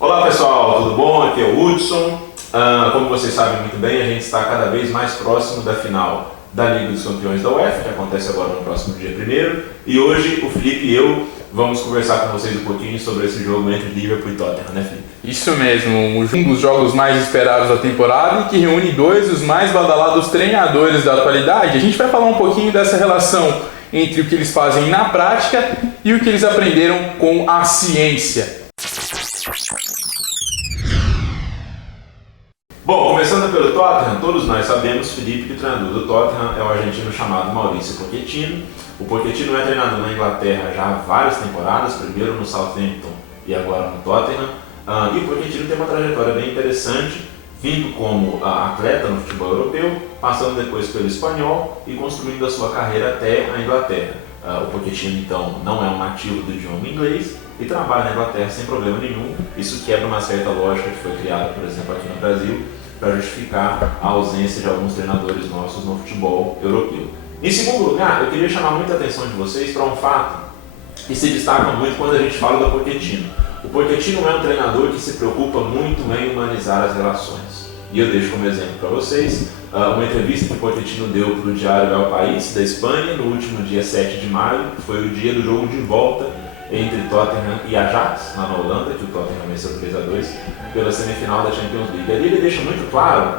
Olá pessoal, tudo bom? Aqui é o Hudson. Como vocês sabem muito bem, a gente está cada vez mais próximo da final da Liga dos Campeões da UEFA, que acontece agora no próximo dia 1º. E hoje o Felipe e eu vamos conversar com vocês um pouquinho sobre esse jogo entre Liverpool e Tottenham, né, Felipe? Isso mesmo, um dos jogos mais esperados da temporada e que reúne dois dos mais badalados treinadores da atualidade. A gente vai falar um pouquinho dessa relação entre o que eles fazem na prática e o que eles aprenderam com a ciência. Bom, começando pelo Tottenham, todos nós sabemos, Felipe, que o treinador do Tottenham é o argentino chamado Maurício Pochettino. O Pochettino é treinador na Inglaterra já há várias temporadas, primeiro no Southampton e agora no Tottenham. E o Pochettino tem uma trajetória bem interessante, vindo como atleta no futebol europeu, passando depois pelo espanhol e construindo a sua carreira até a Inglaterra. O Pochettino, então, não é um nativo do idioma inglês e trabalha na Inglaterra sem problema nenhum. Isso quebra uma certa lógica que foi criada, por exemplo, aqui no Brasil, para justificar a ausência de alguns treinadores nossos no futebol europeu. Em segundo lugar, eu queria chamar muita atenção de vocês para um fato que se destaca muito quando a gente fala do Pochettino. O Pochettino é um treinador que se preocupa muito em humanizar as relações. E eu deixo como exemplo para vocês uma entrevista que o Pochettino deu para o diário El País da Espanha no último dia 7 de maio, que foi o dia do jogo de volta entre Tottenham e Ajax, lá na Holanda, que o Tottenham venceu 3-2 pela semifinal da Champions League. Ali ele deixa muito claro,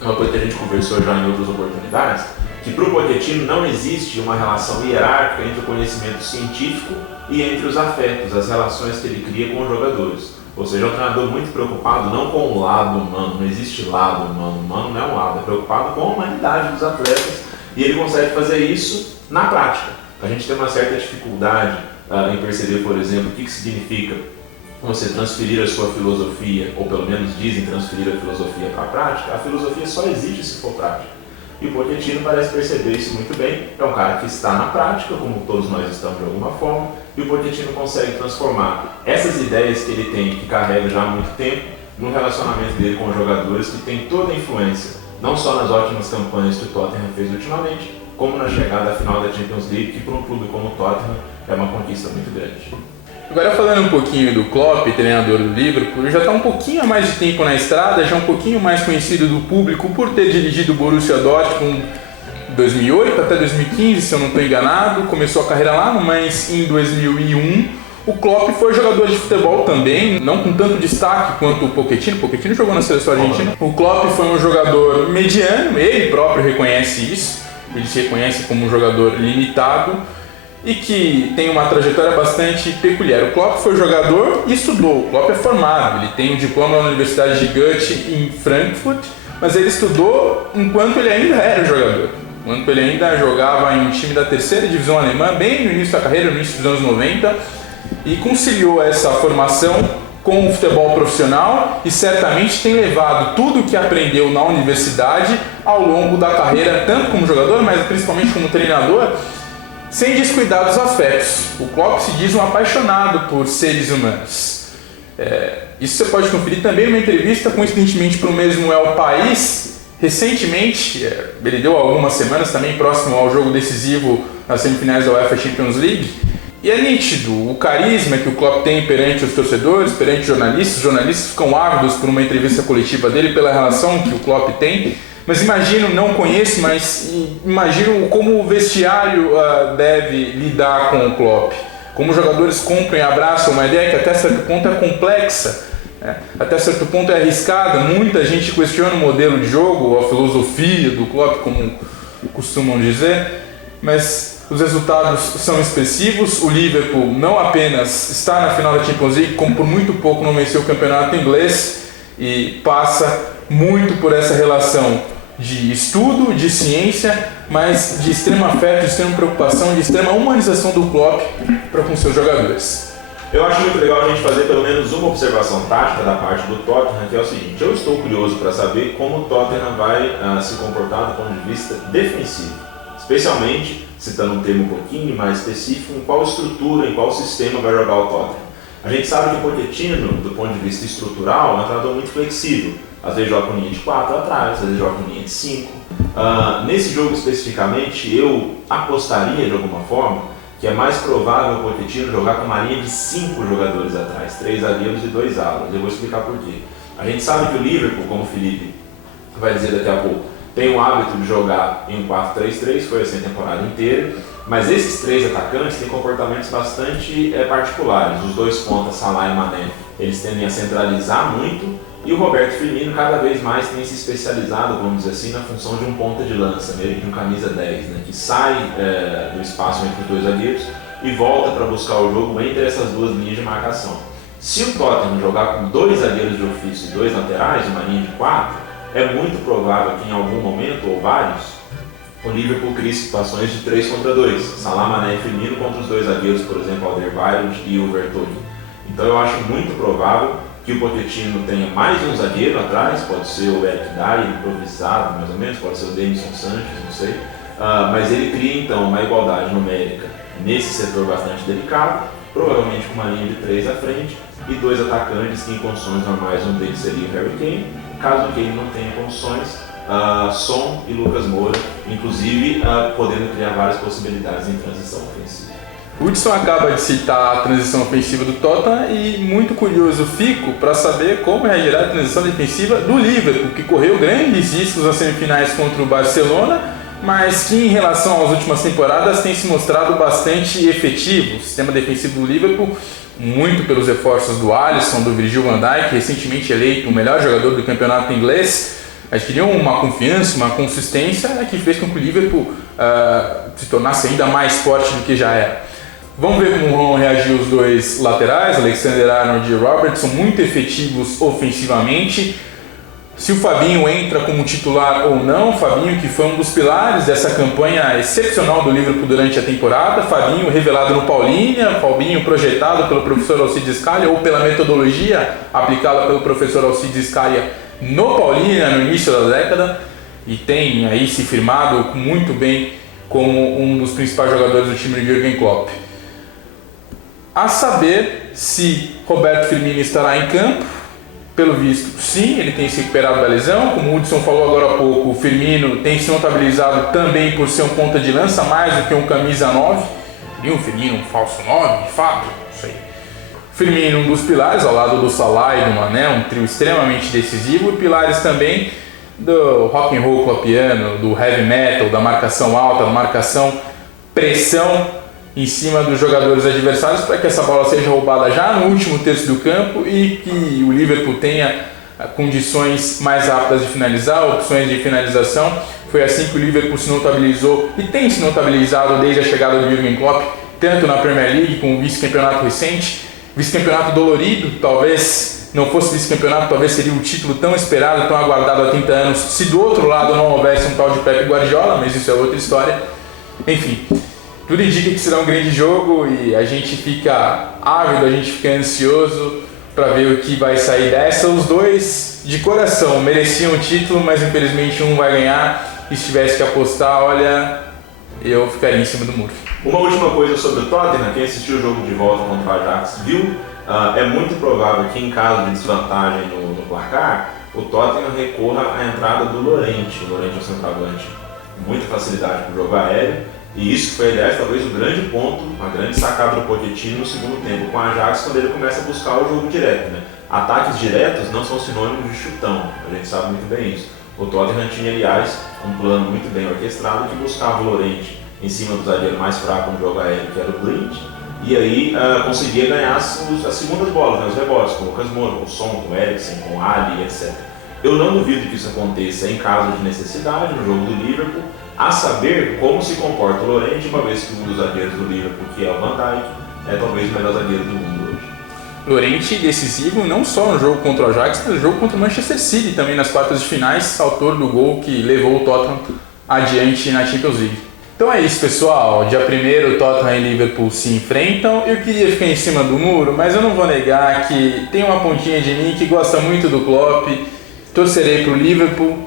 uma coisa que a gente conversou já em outras oportunidades, que para o Pochettino não existe uma relação hierárquica entre o conhecimento científico e entre os afetos, as relações que ele cria com os jogadores. Ou seja, é um treinador muito preocupado não com o lado humano, não existe lado humano, humano não é um lado, é preocupado com a humanidade dos atletas e ele consegue fazer isso na prática. A gente tem uma certa dificuldade em perceber, por exemplo, o que significa você transferir a sua filosofia, ou pelo menos dizem transferir a filosofia para a prática. A filosofia só existe se for prática. E o Pochettino parece perceber isso muito bem. É um cara que está na prática, como todos nós estamos de alguma forma, e o Pochettino consegue transformar essas ideias que ele tem, que carrega já há muito tempo, no relacionamento dele com os jogadores, que tem toda a influência, não só nas ótimas campanhas que o Tottenham fez ultimamente, como na chegada à final da Champions League, que para um clube como o Tottenham é uma conquista muito grande. Agora falando um pouquinho do Klopp, treinador do Liverpool, já está um pouquinho a mais de tempo na estrada, já um pouquinho mais conhecido do público por ter dirigido o Borussia Dortmund 2008 até 2015, se eu não estou enganado, começou a carreira lá, mas em 2001 o Klopp foi jogador de futebol também, não com tanto destaque quanto o Pochettino. Jogou na seleção argentina. O Klopp foi um jogador mediano, ele próprio reconhece isso, ele se reconhece como um jogador limitado e que tem uma trajetória bastante peculiar. O Klopp foi jogador e estudou. O Klopp é formado, ele tem um diploma na Universidade de Goethe em Frankfurt, mas ele estudou enquanto ele ainda era jogador, enquanto ele ainda jogava em um time da terceira divisão alemã, bem no início da carreira, no início dos anos 90, e conciliou essa formação com o futebol profissional e certamente tem levado tudo o que aprendeu na universidade ao longo da carreira, tanto como jogador, mas principalmente como treinador, sem descuidar dos afetos. O Klopp se diz um apaixonado por seres humanos. Isso você pode conferir também numa entrevista, coincidentemente para o mesmo El País, recentemente, ele deu algumas semanas também próximo ao jogo decisivo nas semifinais da UEFA Champions League. E é nítido o carisma que o Klopp tem perante os torcedores, perante os jornalistas ficam ávidos por uma entrevista coletiva dele, pela relação que o Klopp tem. Mas não conheço, mas imagino como o vestiário deve lidar com o Klopp. Como os jogadores compram e abraçam uma ideia que até certo ponto é complexa, até certo ponto é arriscada. Muita gente questiona o modelo de jogo, a filosofia do Klopp, como costumam dizer, mas os resultados são expressivos. O Liverpool não apenas está na final da Champions League, como por muito pouco não venceu o campeonato inglês, e passa muito por essa relação de estudo, de ciência, mas de extremo afeto, de extrema preocupação, de extrema humanização do Klopp para com seus jogadores. Eu acho muito legal a gente fazer pelo menos uma observação tática da parte do Tottenham, que é o seguinte: eu estou curioso para saber como o Tottenham vai se comportar do ponto de vista defensivo, especialmente, citando um termo um pouquinho mais específico, em qual estrutura, em qual sistema vai jogar o Tottenham. A gente sabe que o Pochettino, do ponto de vista estrutural, é um treinador muito flexível. Às vezes joga com linha de 4 atrás, às vezes joga com linha de 5. Nesse jogo especificamente, eu apostaria de alguma forma que é mais provável o Pochettino jogar com uma linha de 5 jogadores atrás, 3 zagueiros e 2 alas. Eu vou explicar por quê. A gente sabe que o Liverpool, como o Felipe vai dizer daqui a pouco, tem o hábito de jogar em um 4-3-3, foi assim a temporada inteira, mas esses 3 atacantes têm comportamentos bastante particulares. Os 2 pontas, Salah e Mané, eles tendem a centralizar muito, e o Roberto Firmino cada vez mais tem se especializado, vamos dizer assim, na função de um ponta de lança, meio que um camisa 10, né, que sai do espaço entre os 2 zagueiros e volta para buscar o jogo entre essas 2 linhas de marcação. Se o Tottenham jogar com 2 zagueiros de ofício e 2 laterais, uma linha de 4, é muito provável que em algum momento, ou vários, o Liverpool crie situações de 3 contra 2, Salah, Mané e Firmino contra os 2 zagueiros, por exemplo, Alderweireld e o Vertonghen. Então eu acho muito provável que o Pochettino tenha mais um zagueiro atrás, pode ser o Eric Dyer, improvisado mais ou menos, pode ser o Davinson Sanchez, não sei, mas ele cria então uma igualdade numérica nesse setor bastante delicado, provavelmente com uma linha de 3 à frente e 2 atacantes que em condições normais um deles seria o Harry Kane, caso o Kane não tenha condições, Son e Lucas Moura, inclusive podendo criar várias possibilidades em transição ofensiva. O Hudson acaba de citar a transição ofensiva do Tottenham e muito curioso fico para saber como reagirá a transição defensiva do Liverpool, que correu grandes riscos nas semifinais contra o Barcelona, mas que em relação às últimas temporadas tem se mostrado bastante efetivo. O sistema defensivo do Liverpool, muito pelos reforços do Alisson, do Virgil van Dijk, recentemente eleito o melhor jogador do campeonato inglês, adquiriu uma confiança, uma consistência que fez com que o Liverpool se tornasse ainda mais forte do que já era. Vamos ver como vão reagir os 2 laterais, Alexander-Arnold e Robertson, muito efetivos ofensivamente. Se o Fabinho entra como titular ou não, o Fabinho que foi um dos pilares dessa campanha excepcional do Liverpool durante a temporada, Fabinho revelado no Paulinha, Fabinho projetado pelo professor Alcides Scalia ou pela metodologia aplicada pelo professor Alcides Scalia no Paulinha no início da década, e tem aí se firmado muito bem como um dos principais jogadores do time de Jürgen Klopp. A saber se Roberto Firmino estará em campo. Pelo visto, sim, ele tem se recuperado da lesão. Como o Hudson falou agora há pouco, o Firmino tem se notabilizado também por ser um ponta de lança, mais do que um camisa 9. E o Firmino um falso 9, de fato, não sei. Firmino um dos pilares, ao lado do Salah e do Mané, um trio extremamente decisivo. E pilares também do rock and roll kloppiano, do heavy metal, da marcação alta, da marcação pressão em cima dos jogadores adversários para que essa bola seja roubada já no último terço do campo e que o Liverpool tenha condições mais aptas de finalizar, opções de finalização. Foi assim que o Liverpool se notabilizou e tem se notabilizado desde a chegada do Jürgen Klopp, tanto na Premier League com o vice-campeonato recente, vice-campeonato dolorido, talvez não fosse vice-campeonato, talvez seria o título tão esperado, tão aguardado há 30 anos, se do outro lado não houvesse um tal de Pep Guardiola, mas isso é outra história. Enfim, tudo indica que será um grande jogo e a gente fica ávido, a gente fica ansioso para ver o que vai sair dessa. Os 2, de coração, mereciam o título, mas infelizmente um vai ganhar. E se tivesse que apostar, olha, eu ficaria em cima do muro. Uma última coisa sobre o Tottenham, quem assistiu o jogo de volta contra o Ajax viu, é muito provável que em caso de desvantagem no placar, o Tottenham recorra à entrada do Llorente. O Llorente é um centroavante com muita facilidade para o jogo aéreo. E isso foi, aliás, talvez o grande ponto, a grande sacada do Pochettino no segundo tempo com o Ajax, quando ele começa a buscar o jogo direto, né? Ataques diretos não são sinônimos de chutão, a gente sabe muito bem isso. O Tottenham tinha, aliás, um plano muito bem orquestrado que buscava o Llorente em cima do zagueiro mais fraco no jogo aéreo, que era o Blind, e aí conseguia ganhar as segundas bolas, né? Os rebotes, com o Lucas Moura, com o Son, com o Eriksen, com o Ali, etc. Eu não duvido que isso aconteça em caso de necessidade no jogo do Liverpool, a saber como se comporta o Llorente, uma vez que um dos zagueiros do Liverpool, que é o Van Dijk, é talvez o melhor zagueiro do mundo hoje. Llorente decisivo não só no jogo contra o Ajax, mas no jogo contra o Manchester City também nas quartas de finais, autor do gol que levou o Tottenham adiante na Champions League. Então é isso, pessoal. Dia 1º, Tottenham e Liverpool se enfrentam. Eu queria ficar em cima do muro, mas eu não vou negar que tem uma pontinha de mim que gosta muito do Klopp. Torcerei para o Liverpool,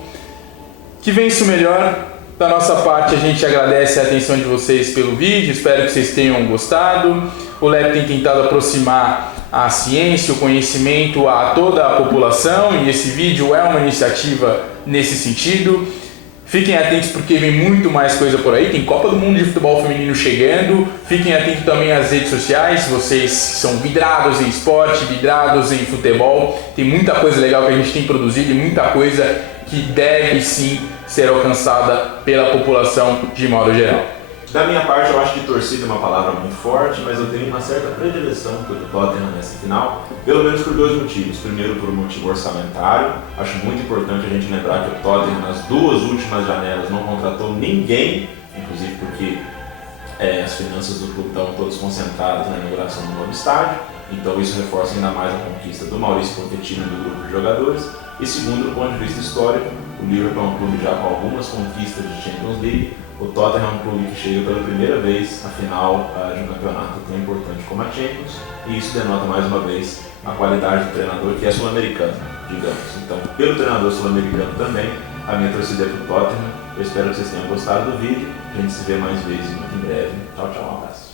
que vence o melhor. Da nossa parte, a gente agradece a atenção de vocês pelo vídeo, espero que vocês tenham gostado. O Lab tem tentado aproximar a ciência, o conhecimento a toda a população e esse vídeo é uma iniciativa nesse sentido. Fiquem atentos porque vem muito mais coisa por aí, tem Copa do Mundo de Futebol Feminino chegando, fiquem atentos também às redes sociais, vocês são vidrados em esporte, vidrados em futebol, tem muita coisa legal que a gente tem produzido e muita coisa que deve sim ser alcançada pela população de modo geral. Da minha parte, eu acho que torcida é uma palavra muito forte, mas eu tenho uma certa predileção pelo Tottenham nessa final, pelo menos por dois motivos. Primeiro, por um motivo orçamentário. Acho muito importante a gente lembrar que o Tottenham, nas duas últimas janelas, não contratou ninguém, inclusive porque as finanças do clube estavam todas concentradas na inauguração do novo estádio. Então isso reforça ainda mais a conquista do Maurício Pochettino e do grupo de jogadores. E segundo, do ponto de vista histórico, o Liverpool é um clube já com algumas conquistas de Champions League. O Tottenham é um clube que chega pela primeira vez à final de um campeonato tão importante como a Champions, e isso denota mais uma vez a qualidade do treinador, que é sul-americano, digamos. Então, pelo treinador sul-americano também, a minha torcida é pro Tottenham. Eu espero que vocês tenham gostado do vídeo. A gente se vê mais vezes muito em breve. Tchau, tchau, um abraço.